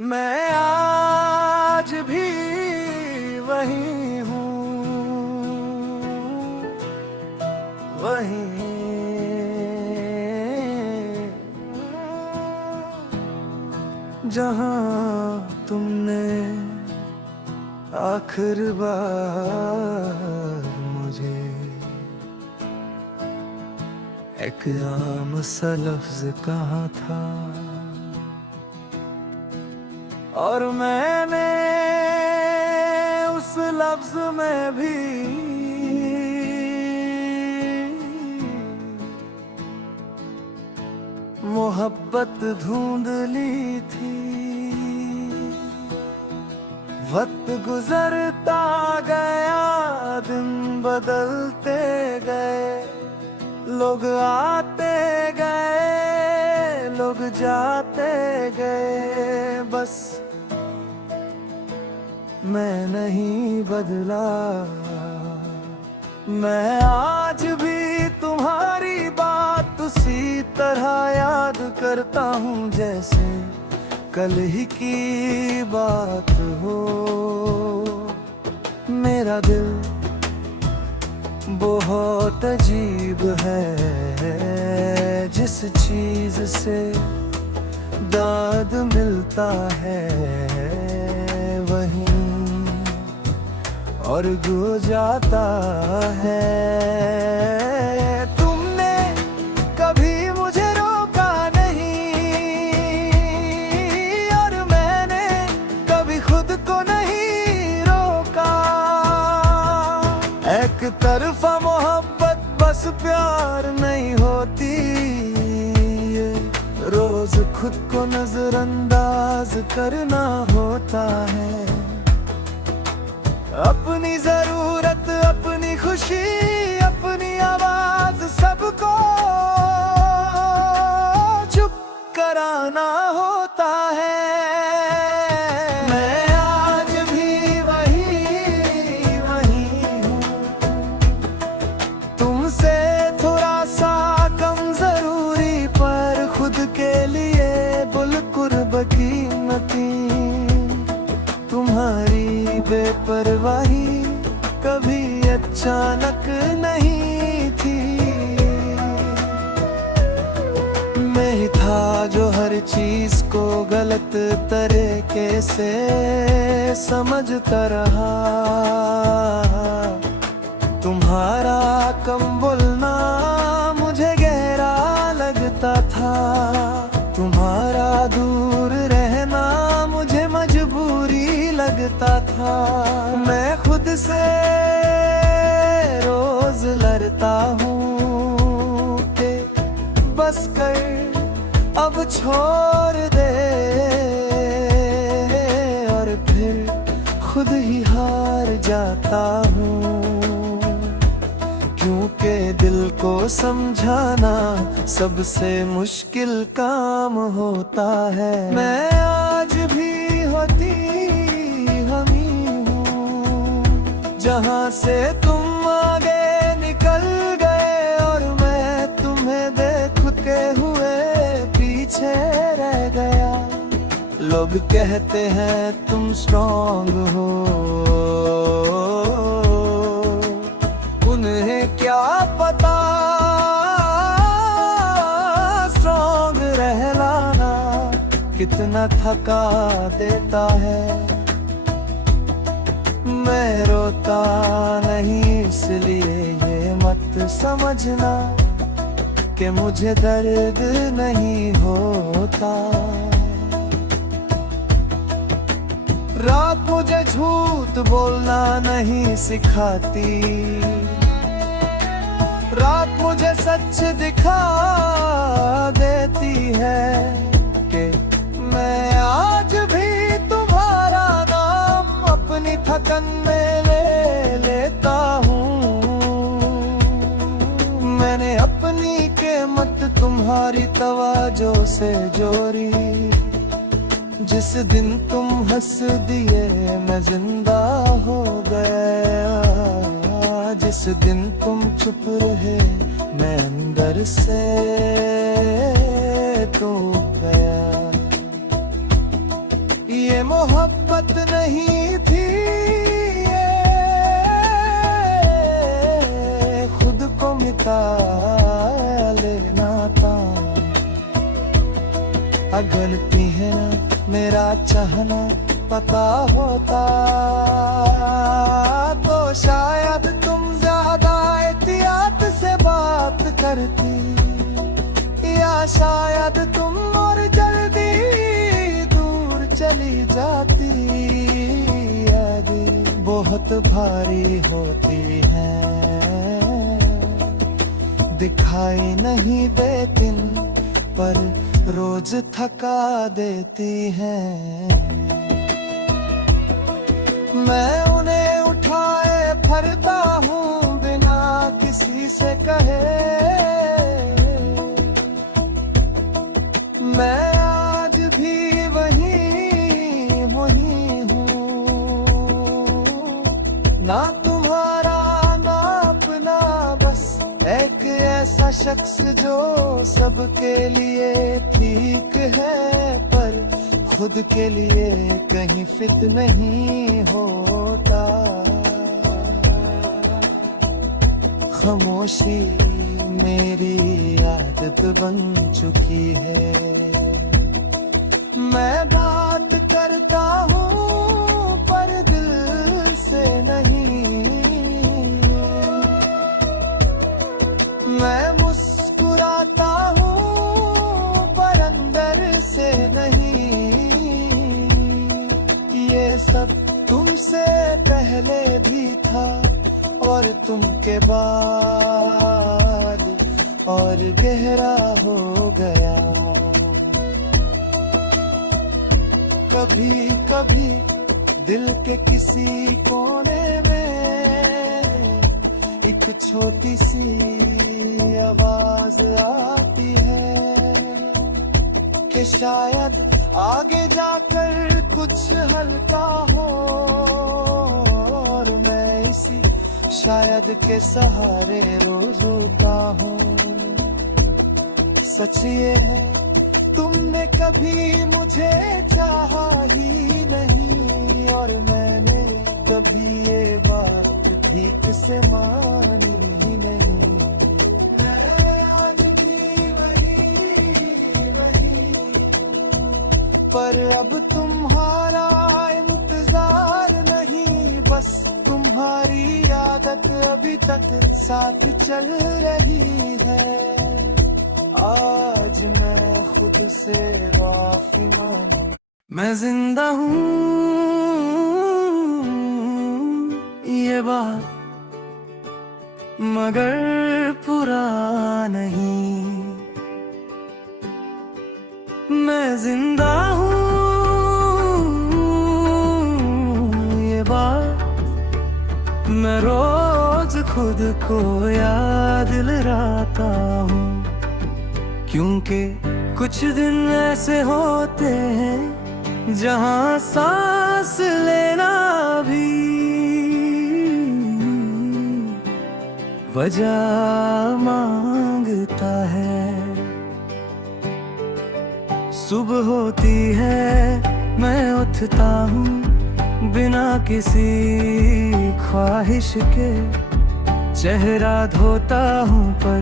मैं आज भी वही हूँ, वही जहाँ तुमने आखिर बार मुझे एक आम सा लफ्ज कहा था, और मैंने उस लफ्ज में भी मोहब्बत ढूंढ ली थी। वक्त गुजरता गया, दिन बदलते गए, लोग आते गए, लोग जाते गए, बस मैं नहीं बदला। मैं आज भी तुम्हारी बात उसी तरह याद करता हूँ, जैसे कल ही की बात हो। मेरा दिल बहुत अजीब है, जिस चीज से दाद मिलता है वहीं और गो जाता है। तुमने कभी मुझे रोका नहीं, और मैंने कभी खुद को नहीं रोका। एक तरफा मोहब्बत बस प्यार नहीं होती, ये रोज खुद को नजरअंदाज करना होता है। अपनी जरूरत, अपनी खुशी, अपनी आवाज सबको चुप कराना होता है। मैं आज भी वही हूँ, तुमसे थोड़ा सा कम जरूरी, पर खुद के लिए बिल्कुल कीमती। तुम्हारी बेपरवाही कभी अचानक नहीं थी, मैं ही था जो हर चीज को गलत तरीके से समझता रहा। तुम्हारा कम बोलना मुझे गहरा लगता था, तुम्हारा दूर रहना मुझे मजबूरी लगता था। मैं खुद से रोज लड़ता हूँ कि बस कर अब छोड़ दे, और फिर खुद ही हार जाता हूँ, क्योंकि दिल को समझाना सबसे मुश्किल काम होता है। मैं आज भी होती हमी हूँ, जहाँ से तुम आगे निकल गए, और मैं तुम्हें देखते हुए पीछे रह गया। लोग कहते हैं तुम स्ट्रॉन्ग हो, उन्हें क्या पता स्ट्रॉन्ग रहना कितना थका देता है। मैं रोता नहीं इसलिए ये मत समझना कि मुझे दर्द नहीं होता। रात मुझे झूठ बोलना नहीं सिखाती, रात मुझे सच दिखा देती है कि मैं आज भी तुम्हारा नाम अपनी थकन में ले लेता हूँ। मैंने अपनी कीमत तुम्हारी तवाजो से जोड़ी, जिस दिन तुम हंस दिए मैं जिंदा हो गया, जिस दिन तुम चुप रहे मैं अंदर से तो गया। ये मोहब्बत नहीं थी, ये खुद को मिटा लेना था। गलती है ना मेरा चाहना पता होता, तो शायद तुम ज्यादा एहतियात से बात करती, या शायद तुम और जल्दी दूर चली जाती। यादें बहुत भारी होती हैं, दिखाई नहीं देती पर रोज थका देती हैं। मैं उन्हें उठाए फिरता हूँ बिना किसी से कहे, मैं आज भी वही हूँ, ना तुम्हारा ना अपना, बस एक ऐसा शख्स जो सबके लिए ठीक है पर खुद के लिए कहीं फिट नहीं होता। खामोशी मेरी आदत बन चुकी है, मैं बात करता हूँ पर दिल से नहीं, मैं मुस्कुराता हूँ पर अंदर से नहीं। ये सब तुमसे पहले भी था और तुम के बाद और गहरा हो गया। कभी कभी दिल के किसी कोने में एक छोटी सी आवाज आती है कि शायद आगे जाकर कुछ हल्का हो, और मैं इसी शायद के सहारे रोज रोता हूँ। सच ये है तुमने कभी मुझे चाहा ही नहीं, और मैंने कभी ये बात ठीक से मानी ही नहीं। मैं आज भी वही, पर अब तुम्हारा इंतजार नहीं, बस तुम्हारी आदत अभी तक साथ चल रही है। आज मैं खुद से माफी मांगू, मैं जिंदा हूँ ये बात मगर पूरा नहीं, मैं जिंदा हूँ ये बात मैं रोज खुद को याद दिलाता हूँ, क्योंकि कुछ दिन ऐसे होते हैं जहाँ सांस लेना भी वजह मांगता है। सुबह होती है मैं उठता हूँ बिना किसी ख्वाहिश के, चेहरा धोता हूँ पर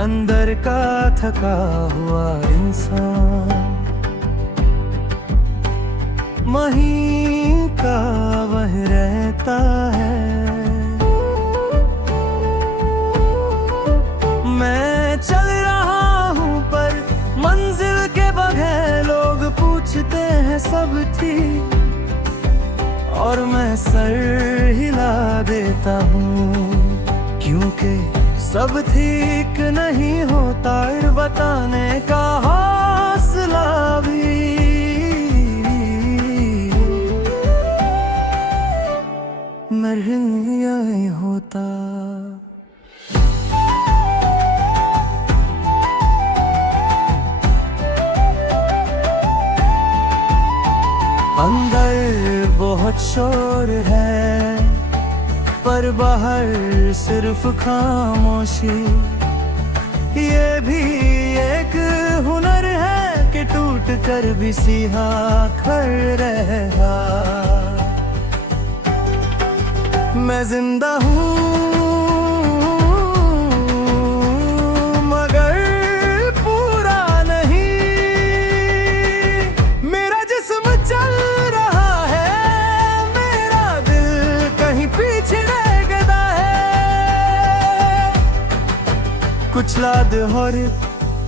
अंदर का थका हुआ इंसान वहीं का वह रहता है। मैं चल रहा हूँ पर मंजिल के बगैर लोग पूछते हैं सब ठीक, और मैं सर हिला देता हूँ, क्योंकि सब ठीक नहीं होता और बताने का हौसला भी नहीं होता। अंदर बहुत शोर है पर बाहर सिर्फ खामोशी, ये भी एक हुनर है कि टूट कर भी सीहा खड़ रहा। मैं जिंदा हूँ मगर पूरा नहीं, मेरा जिस्म चल रहा है, मेरा दिल कहीं पीछे रह गया है। कुछ लाद और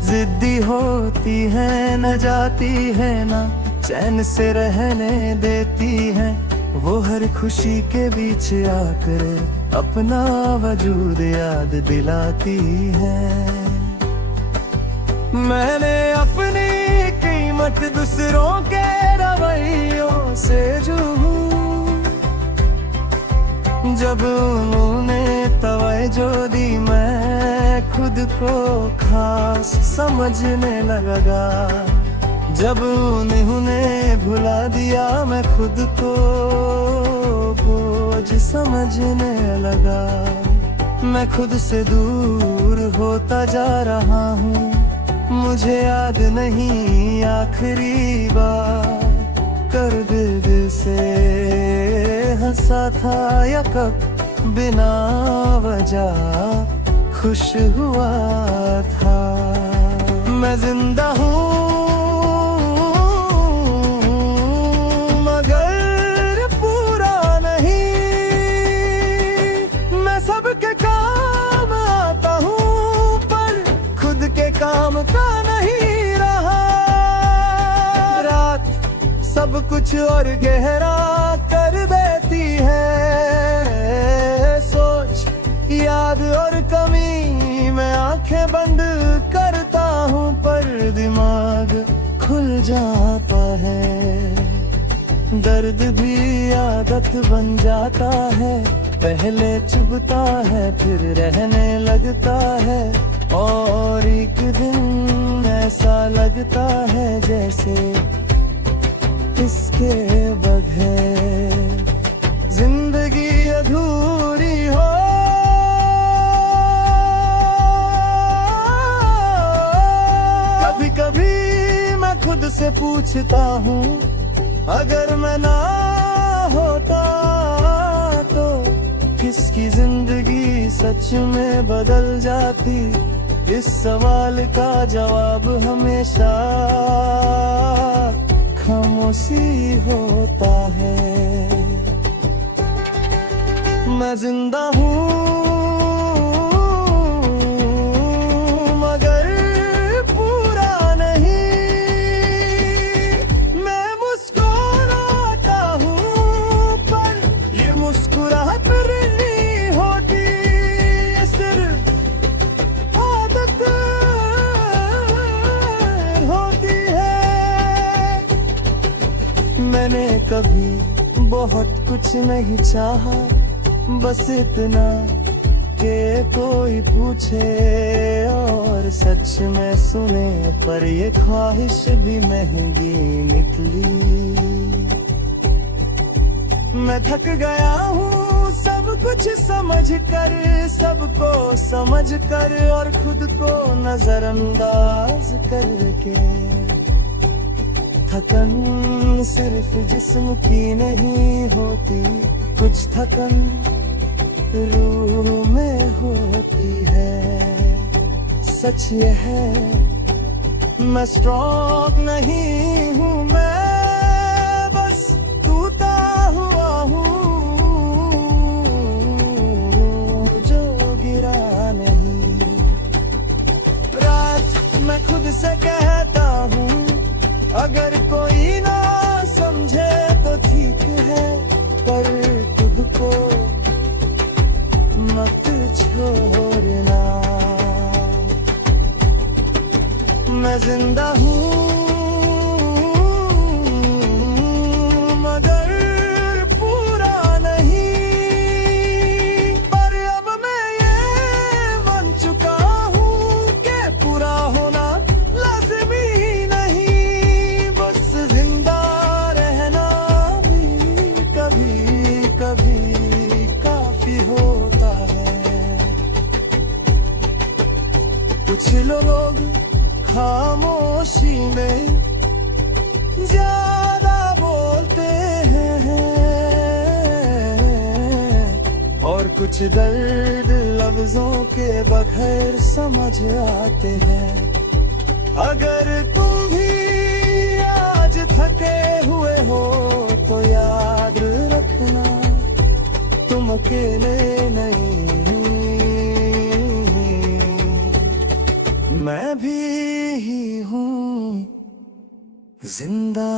जिद्दी होती है, न जाती है ना चैन से रहने देती है। वो हर खुशी के बीच आकर अपना वजूद याद दिलाती है। मैंने अपनी कीमत दूसरों के रवैयों से जूझी, जब उन्होंने तवज्जो दी मैं खुद को खास समझने लगा। जब उन्होंने भुला दिया मैं खुद को बोझ समझने लगा। मैं खुद से दूर होता जा रहा हूँ, मुझे याद नहीं आखिरी बार कर दिल से हंसा था या कब बिना वजह खुश हुआ था। मैं जिंदा हूँ सबके काम आता हूँ पर खुद के काम का नहीं रहा। रात सब कुछ और गहरा कर देती है, सोच याद और कमी मैं आंखें बंद करता हूँ पर दिमाग खुल जाता है। दर्द भी आदत बन जाता है, पहले चुभता है फिर रहने लगता है। और एक दिन ऐसा लगता है जैसे इसके बगैर जिंदगी अधूरी हो। कभी कभी मैं खुद से पूछता हूँ, अगर मैं ना होता तो किसकी जिंदगी सच में बदल जाती। इस सवाल का जवाब हमेशा खामोशी होता है। मैं जिंदा हूँ मगर पूरा नहीं, मैं मुस्कुराता हूँ पर ये मुस्कुराहट मैंने कभी बहुत कुछ नहीं चाहा, बस इतना कि कोई पूछे और सच में सुने, पर ये ख्वाहिश भी महंगी निकली। मैं थक गया हूँ सब कुछ समझ कर, सबको समझ कर और खुद को नजरअंदाज करके। थकन सिर्फ जिस्म की नहीं होती, कुछ थकन रूह में होती है। सच ये है मैं स्ट्रॉन्ग नहीं हूँ, मैं बस टूटा हुआ हूँ जो गिरा नहीं। रात मैं खुद से कहता हूँ, अगर कोई ना समझे तो ठीक है, पर खुद को मत छोड़ना। मैं जिंदा हूँ मगर पूरा नहीं, पर अब मैं ये मान चुका हूँ कि पूरा होना लाज़मी नहीं। बस जिंदा रहना भी कभी कभी काफी होता है। कुछ लोग खामोशी में कुछ दर्द लफ्जों के बगैर समझ आते हैं। अगर तुम भी आज थके हुए हो तो याद रखना तुम अकेले नहीं, मैं भी ही हूँ जिंदा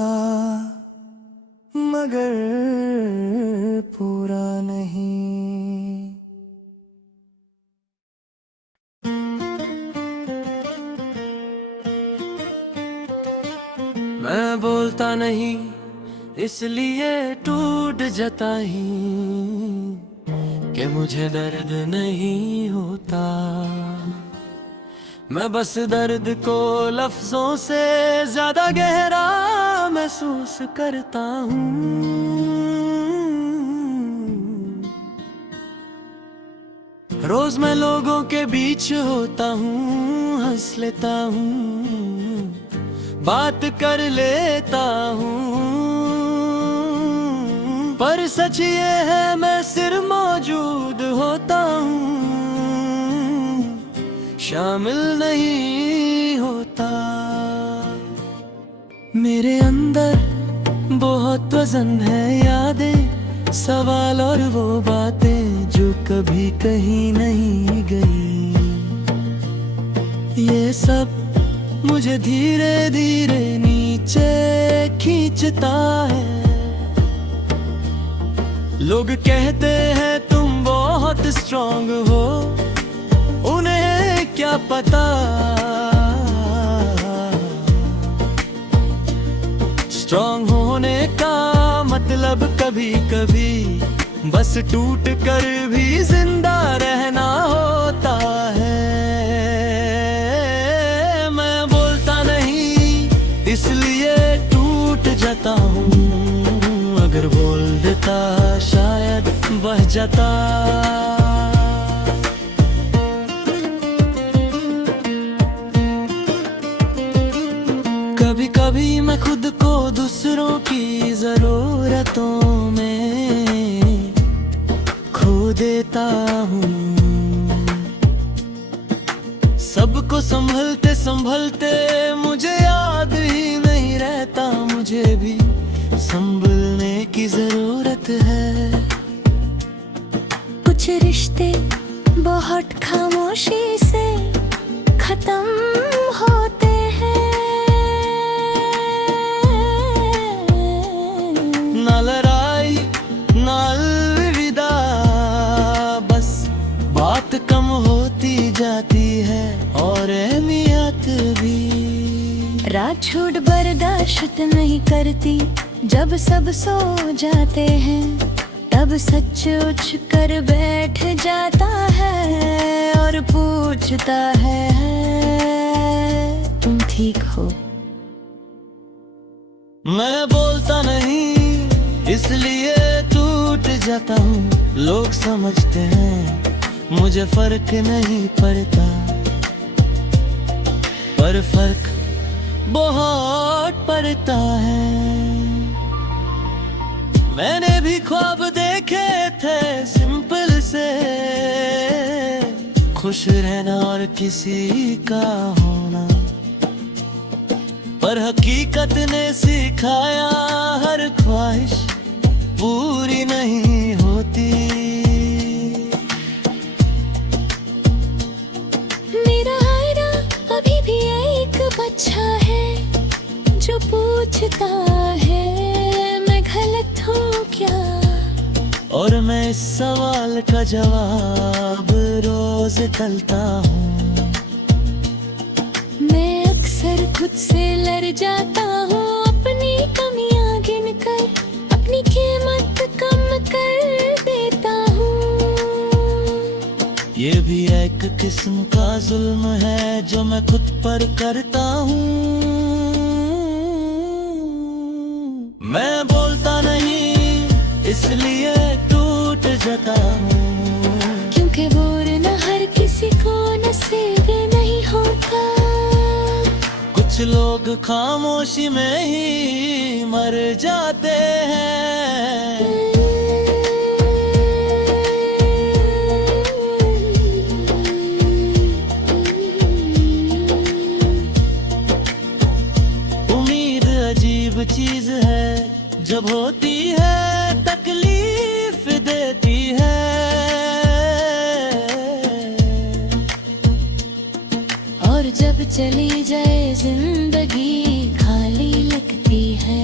मगर पूरा नहीं। मैं बोलता नहीं इसलिए टूट जाता ही कि मुझे दर्द नहीं होता। मैं बस दर्द को लफ्जों से ज्यादा गहरा महसूस करता हूँ। रोज मैं लोगों के बीच होता हूँ, हंस लेता हूँ, बात कर लेता हूँ, पर सच ये है मैं सिर्फ मौजूद होता हूँ, शामिल नहीं होता। मेरे अंदर बहुत वजन है यादें, सवाल और वो बातें जो कभी कहीं नहीं गई। ये सब मुझे धीरे धीरे नीचे खींचता है। लोग कहते हैं तुम बहुत स्ट्रांग हो, उन्हें क्या पता स्ट्रांग होने का मतलब कभी कभी बस टूट कर भी जिंदा रहना होता है। मैं बोलता नहीं इसलिए टूट जाता हूँ, अगर बोल देता शायद बह जाता। कभी कभी मैं खुद को दूसरों की जरूरतों में खो देता हूँ। सबको संभलते संभलते मुझे याद ही नहीं रहता, मुझे भी संभलने की जरूरत है। कुछ रिश्ते बहुत खामोशी से खत्म होते हैं। ना लड़ाई ना अलविदा, बस बात कम होती जाती है और अहमियत भी। रात झूठ बर्दाश्त नहीं करती, जब सब सो जाते हैं तब सच उठ कर बैठ जाता है और पूछता है तुम ठीक हो। मैं बोलता नहीं इसलिए टूट जाता हूँ। लोग समझते हैं मुझे फर्क नहीं पड़ता, पर फर्क बहुत पड़ता है। मैंने भी ख्वाब देखे थे सिंपल से, खुश रहना और किसी का होना, पर हकीकत ने सिखाया हर ख्वाहिश पूरी नहीं होती। मेरा आईना अभी भी एक बच्चा है जो पूछता है मैं गलत हूँ क्या। और मैं इस सवाल का जवाब रोज तलता हूँ। मैं अक्सर खुद से लड़ जाता हूँ, अपनी कमियां गिनकर अपनी कीमत कम कर देता हूँ। ये भी एक किस्म का जुल्म है जो मैं खुद पर करता हूँ। मैं बोलता नहीं इसलिए टूट जाता हूँ, क्योंकि बोलना हर किसी को नसीब नहीं होता। कुछ लोग खामोशी में ही मर जाते हैं। चीज है, जब होती है तकलीफ देती है। और जब चली जाए जिंदगी खाली लगती है।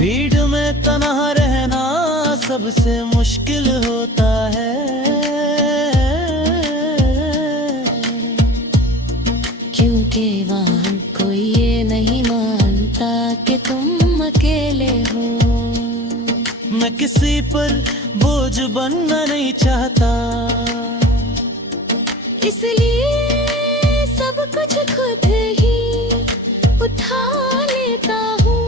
भीड़ में तन्हा रहना सबसे मुश्किल होता है। क्योंकि वहाँ कोई ये नहीं मानता कि तुम अकेले हो। मैं किसी पर बोझ बनना नहीं चाहता, इसलिए सब कुछ खुद ही उठा लेता हूँ।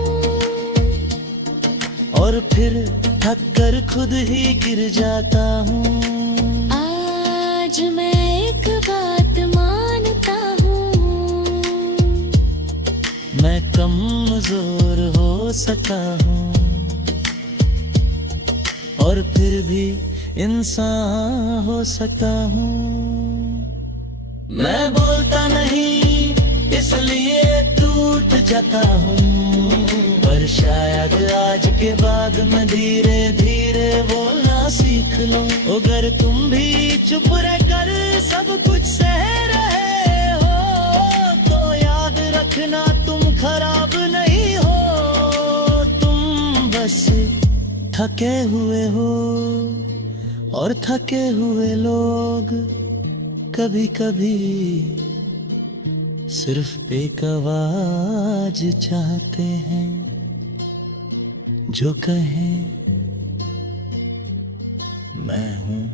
और फिर थक कर खुद ही गिर जाता हूँ। आज मैं एक बात मानता हूँ, मैं कमजोर हो सका हूँ, और फिर भी इंसान हो सकता हूँ। मैं बोलता नहीं इसलिए टूट जाता हूँ, पर शायद आज के बाद मैं धीरे धीरे बोलना सीख लूं। अगर तुम भी चुप रहकर सब कुछ सह रहे हो, तो याद रखना तुम खराब नहीं हो। तुम बस थके हुए हो, और थके हुए लोग कभी कभी सिर्फ एक आवाज चाहते हैं, जो कहे मैं हूँ।